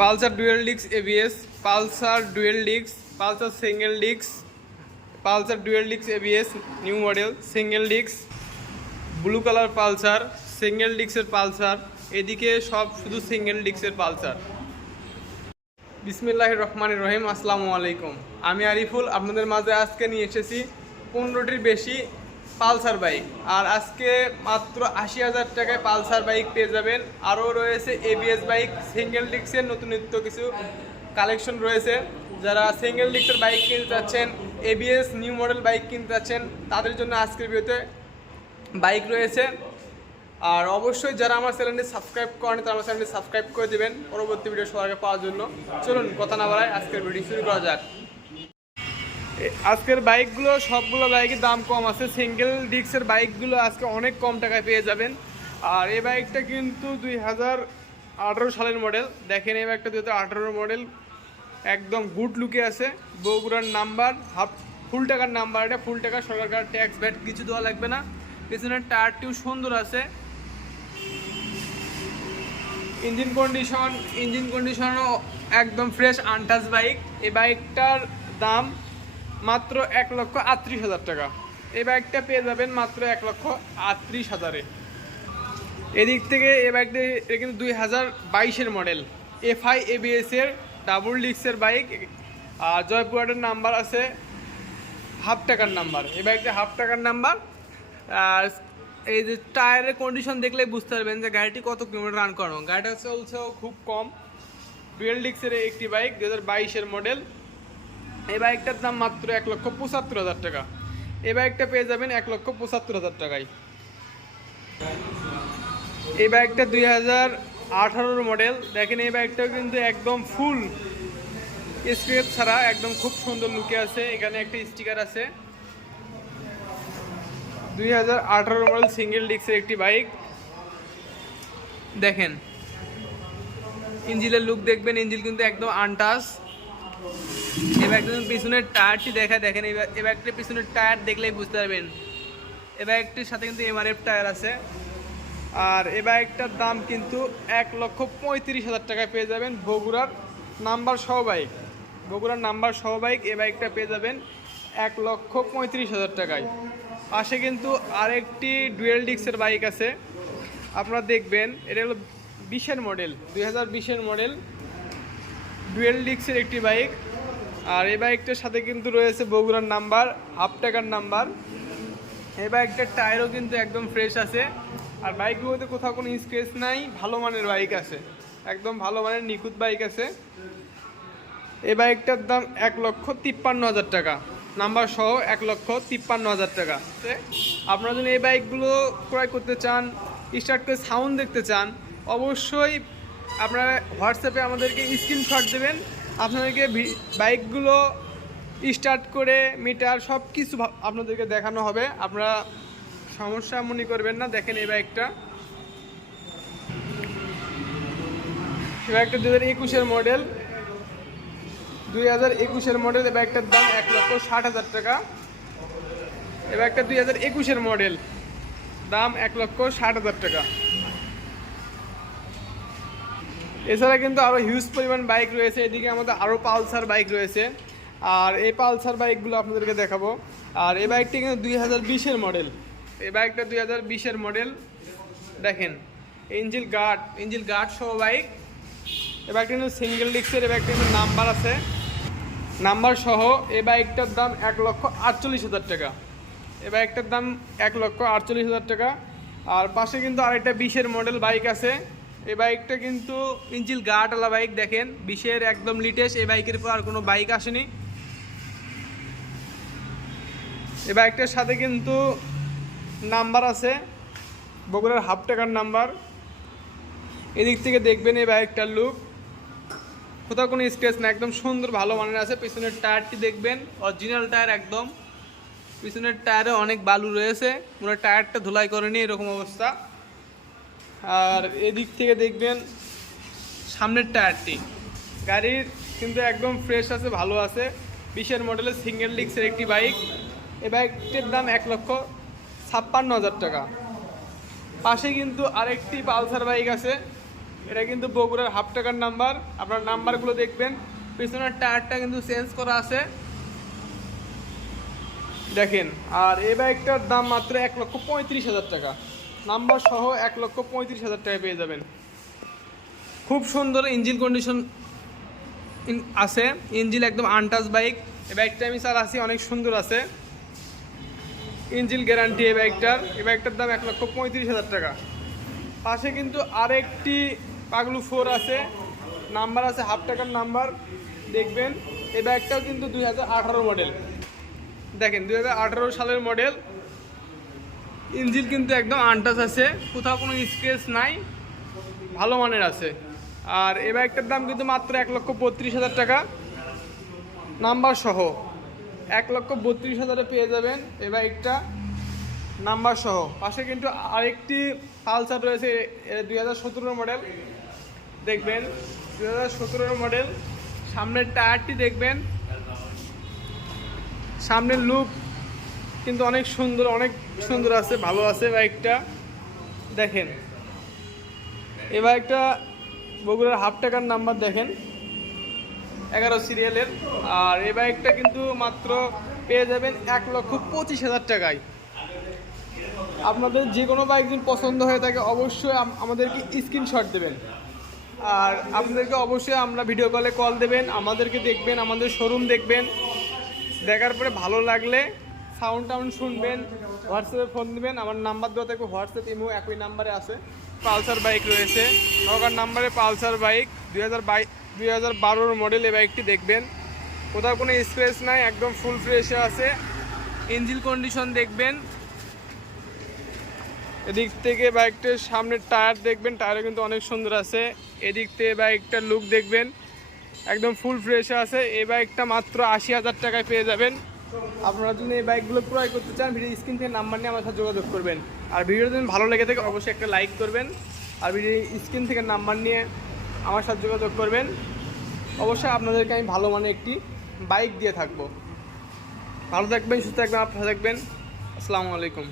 Pulsar dual ডিক্স ABS Pulsar dual ডিক্স Pulsar single ডিক্স পালসার ডুয়েল ডিক্স এবিএস নিউ মডেল, সিঙ্গেল ডিক্স blue colour Pulsar, single ডিক্সের Pulsar, এদিকে সব শুধু সিঙ্গেল ডিক্সের পালসার। বিসমিল্লাহ রহমান রহিম, আসসালামু আলাইকুম। আমি আরিফুল, আপনাদের মাঝে আজকে নিয়ে এসেছি পনেরোটির বেশি পালসার বাইক। আর আজকে মাত্র আশি হাজার টাকায় পালসার বাইক পেয়ে যাবেন। আরও রয়েছে এবিএস বাইক সিঙ্গেল ডিক্সের নতুন নিত্য কিছু কালেকশন রয়েছে। যারা সিঙ্গেল ডিক্সের বাইক কিনতে চাচ্ছেন এবিএস নিউ মডেল বাইক কিনতে চাচ্ছেন, তাদের জন্য আজকের ভিডিওতে বাইক রয়েছে। আর অবশ্যই যারা আমার চ্যানেলটি সাবস্ক্রাইব করেন তারা আমার চ্যানেলটি সাবস্ক্রাইব করে দেবেন। পরবর্তী ভিডিও আগে পাওয়ার জন্য। চলুন, কথা না বাড়ায় আজকের ভিডিও শুরু করা যাক। আজকের বাইকগুলো, সবগুলো বাইকের দাম কম আছে। সিঙ্গেল ডিস্কের বাইকগুলো আজকে অনেক কম টাকায় পেয়ে যাবেন। আর এই বাইকটা কিন্তু দুই হাজার আঠারো সালের মডেল দেখেন এই বাইকটা দুই হাজার আঠারো মডেল একদম গুড লুকে আছে। বগুড়ার নাম্বার, হাফ ফুল টাকার নাম্বার এটা। ফুল টাকা সরকার ট্যাক্স ভ্যাট কিছু দেওয়া লাগবে না। পেছনের টায়ারটিও সুন্দর আছে। ইঞ্জিন কন্ডিশন ইঞ্জিন কন্ডিশনও একদম ফ্রেশ আনটাচ বাইক এই বাইকটার দাম মাত্র এক লক্ষ আটত্রিশ হাজার টাকা। এই বাইকটা পেয়ে যাবেন মাত্র এক লক্ষ আটত্রিশ হাজারে। এদিক থেকে এই বাইকটি কিন্তু দুই হাজার বাইশের মডেল এফআই এবিএস এর ডাবল ডিক্সের বাইক আর জয়পুরহাটের নাম্বার আছে হাফ টাকার নাম্বার এই বাইকটা হাফ টাকার নাম্বার এই যে টায়ারের কন্ডিশন দেখলেই বুঝতে পারবেন যে গাড়িটি কত কিলোমিটার রান করানো। গাড়িটা চলছেও খুব কম। ডুয়েল ডিক্সের একটি বাইক দু হাজার বাইশের মডেল এই বাইকটার দাম মাত্র এক লক্ষ পঁচাত্তর হাজার টাকা। এই বাইকটা পেয়ে যাবেন এক লক্ষ পঁচাত্তর হাজার টাকায়। এই বাইকটা দুই হাজার আঠারোর মডেল দেখেন এই বাইকটাও কিন্তু একদম ফুল স্ক্রেচ ছাড়া, একদম খুব সুন্দর লুকে আছে। এখানে একটা স্টিকার আছে। দুই হাজার আঠারো মডেল সিঙ্গেল ডিস্কের একটি বাইক দেখেন ইঞ্জিনের লুক দেখবেন ইঞ্জিন কিন্তু একদম আনটাস একদম পিছনের টায়ারটি দেখা, দেখেন, এবার একটা পিছনের টায়ার দেখলেই বুঝতে পারবেন। এবার একটির সাথে কিন্তু এমআরএফ টায়ার আছে। আর এ বাইকটার দাম কিন্তু এক লক্ষ পঁয়ত্রিশ হাজার টাকায় পেয়ে যাবেন বগুড়ার নাম্বার সহ বগুড়ার নাম্বার সহ এ বাইকটা পেয়ে যাবেন এক লক্ষ পঁয়ত্রিশ হাজার টাকায়। পাশে কিন্তু আরেকটি ডুয়েল ডিক্সের বাইক আছে। আপনারা দেখবেন, এটা হলো বিশের মডেল, দুই হাজার বিশের মডেল। ডুয়েল ডিক্সের একটি বাইক। আর এই বাইকটার সাথে কিন্তু রয়েছে বগুড়ার নাম্বার, হাফ টাকার নাম্বার। এই বাইকটার টায়ারও কিন্তু একদম ফ্রেশ আছে। আর বাইকগুলোতে কোথাও কোনো স্ক্রেচ নাই, ভালো মানের বাইক আছে। একদম ভালো মানের নিখুঁত বাইক আছে। এই বাইকটার দাম এক লক্ষ তিপ্পান্ন হাজার টাকা। নাম্বার সহ এক লক্ষ তিপ্পান্ন হাজার টাকা। আপনারা যদি এই বাইকগুলো ক্রয় করতে চান স্টার্ট করে সাউন্ড দেখতে চান, অবশ্যই আপনারা হোয়াটসঅ্যাপে আমাদেরকে স্ক্রিনশট দেবেন। আপনাদেরকে বাইকগুলো স্টার্ট করে মিটার সব কিছু আপনাদেরকে দেখানো হবে। আপনারা সমস্যা মনে করবেন না, দেখেন এই বাইকটা। এই বাইকটা দু হাজার একুশের মডেল দুই হাজার একুশের মডেল এই বাইকটার দাম এক লক্ষ ষাট হাজার টাকা। এই বাইকটা দুই হাজার একুশের মডেল দাম এক লক্ষ ষাট হাজার টাকা। এছাড়া কিন্তু আরও হিউজ পরিমাণ বাইক রয়েছে। এদিকে আমাদের আরও পালসার বাইক রয়েছে। আর এই পালসার বাইকগুলো আপনাদেরকে দেখাবো। আর এই বাইকটি কিন্তু দুই হাজার বিশের মডেল এই বাইকটা দুই হাজার বিশের মডেল দেখেন ইঞ্জিল গার্ড ইঞ্জিল গার্ড সহ বাইক এই বাইকটা কিন্তু সিঙ্গেল ডিস্কের এই বাইকটা কিন্তু নাম্বার আছে। নাম্বার সহ এই বাইকটার দাম এক লক্ষ আটচল্লিশ হাজার টাকা। এ বাইকটার দাম এক লক্ষ আটচল্লিশ হাজার টাকা। আর পাশে কিন্তু আরেকটা বিশের মডেল বাইক আছে। এই বাইকটা কিন্তু ইঞ্জিল গার্ডওয়ালা বাইক, দেখেন। বিশের একদম লিটেস্ট, এই বাইকের পর আর কোনো বাইক আসেনি। এই বাইকটার সাথে কিন্তু নাম্বার আছে, বগুড়ার হাফ টাকার নাম্বার। এদিক থেকে দেখবেন এই বাইকটার লুক কোথাও কোনো স্ক্রেচ না একদম সুন্দর, ভালো মানের আছে। পিছনের টায়ারটি দেখবেন অরিজিনাল টায়ার একদম। পিছনের টায়ারে অনেক বালু রয়েছে মনে টায়ারটা ধুলাই করেনি, এরকম অবস্থা। আর এদিক থেকে দেখবেন সামনের টায়ারটি গাড়ির কিন্তু একদম ফ্রেশ আছে, ভালো আছে। বিশের মডেলের সিঙ্গেল ডিক্সের একটি বাইক এই বাইকটির দাম এক লক্ষ ছাপ্পান্ন হাজার টাকা। পাশে কিন্তু আরেকটি পালসার বাইক আছে। এটা কিন্তু বগুড়ার হাফ টাকার নাম্বার আপনার নাম্বারগুলো দেখবেন। পিছনের টায়ারটা কিন্তু চেঞ্জ করা আছে। দেখেন, আর এই বাইকটার দাম মাত্র এক লক্ষ পঁয়ত্রিশ হাজার টাকা। নাম্বার সহ এক লক্ষ পঁয়ত্রিশ হাজার টাকা পেয়ে যাবেন। খুব সুন্দর ইঞ্জিন কন্ডিশন আছে। ইঞ্জিন একদম আনটাচ বাইক এই বাইকটা আমি চালাচ্ছি, অনেক সুন্দর আছে। ইঞ্জিন গ্যারান্টি এই বাইকটার এই বাইকটার দাম এক লক্ষ পঁয়ত্রিশ হাজার টাকা। পাশে কিন্তু আরেকটি পাগলু ফোর আছে। নাম্বার আছে হাফ টাকার নাম্বার। দেখবেন, এই বাইকটাও কিন্তু দুই হাজার আঠারো মডেল দেখেন, দুই হাজার আঠারো সালের মডেল ইঞ্জিন কিন্তু একদম আনটাচ আছে। কোথাও কোনো স্ক্রেচ নাই, ভালো মানের আছে। আর এ বাইকটার দাম কিন্তু মাত্র এক লক্ষ বত্রিশ হাজার টাকা। নাম্বার সহ, এক লক্ষ বত্রিশ হাজারে পেয়ে যাবেন এ বাইকটা। নাম্বার সহ, পাশে কিন্তু আরেকটি পালসার রয়েছে দুই হাজার সতেরো মডেল। দেখবেন, দুই হাজার সতেরো মডেল। সামনের টায়ারটি দেখবেন। সামনের লুক কিন্তু অনেক সুন্দর অনেক সুন্দর আছে, ভালো আছে বাইকটা। দেখেন। এই বাইকটা বগুড়ার হাফ টাকার নাম্বার দেখেন। এগারো সিরিয়ালের। আর এই বাইকটা কিন্তু মাত্র পেয়ে যাবেন এক লক্ষ পঁচিশ হাজার টাকায়। আপনাদের যে কোনো বাইক যদি পছন্দ হয়ে থাকে, অবশ্যই আম- আমাদেরকে স্ক্রিনশট দেবেন। আর আপনাদেরকে অবশ্যই আমরা ভিডিও কলে কল দেবেন। আমাদেরকে দেখবেন, আমাদের শোরুম দেখবেন। দেখার পরে ভালো লাগলে সাউন্ড টাউন্ড শুনবেন হোয়াটসঅ্যাপে ফোন দিবেন, আমার নাম্বার দেওয়া থাকবে হোয়াটসঅ্যাপ ইমো একই নাম্বারে আছে। পালসার বাইক রয়েছে। নগার নাম্বারে পালসার বাইক দুই হাজার বাইক হাজার বারোর মডেল এই বাইকটি দেখবেন। কোথাও কোনো স্ক্রেচ নাই, একদম ফুল ফ্রেশে আছে। ইঞ্জিন কন্ডিশন দেখবেন। এদিক থেকে বাইকটার সামনের টায়ার দেখবেন টায়ারও কিন্তু অনেক সুন্দর আছে। এদিক থেকে বাইকটার লুক দেখবেন। একদম ফুল ফ্রেশ আছে। এই বাইকটা মাত্র আশি হাজার টাকায় পেয়ে যাবেন। আপনারা যদি এই বাইকগুলো ক্রয় করতে চান ভিডিও স্ক্রিন থেকে নাম্বার নিয়ে আমার সাথে যোগাযোগ করবেন। আর ভিডিও যদি ভালো লেগে থাকে, অবশ্যই একটা লাইক করবেন। আর ভিডিও স্ক্রিন থেকে নাম্বার নিয়ে আমার সাথে যোগাযোগ করবেন। অবশ্যই আপনাদেরকে আমি ভালো মানে একটি বাইক দিয়ে থাকব। ভালো থাকবেন, সুস্থ থাকবেন আপনারা থাকবেন। আসসালামু আলাইকুম।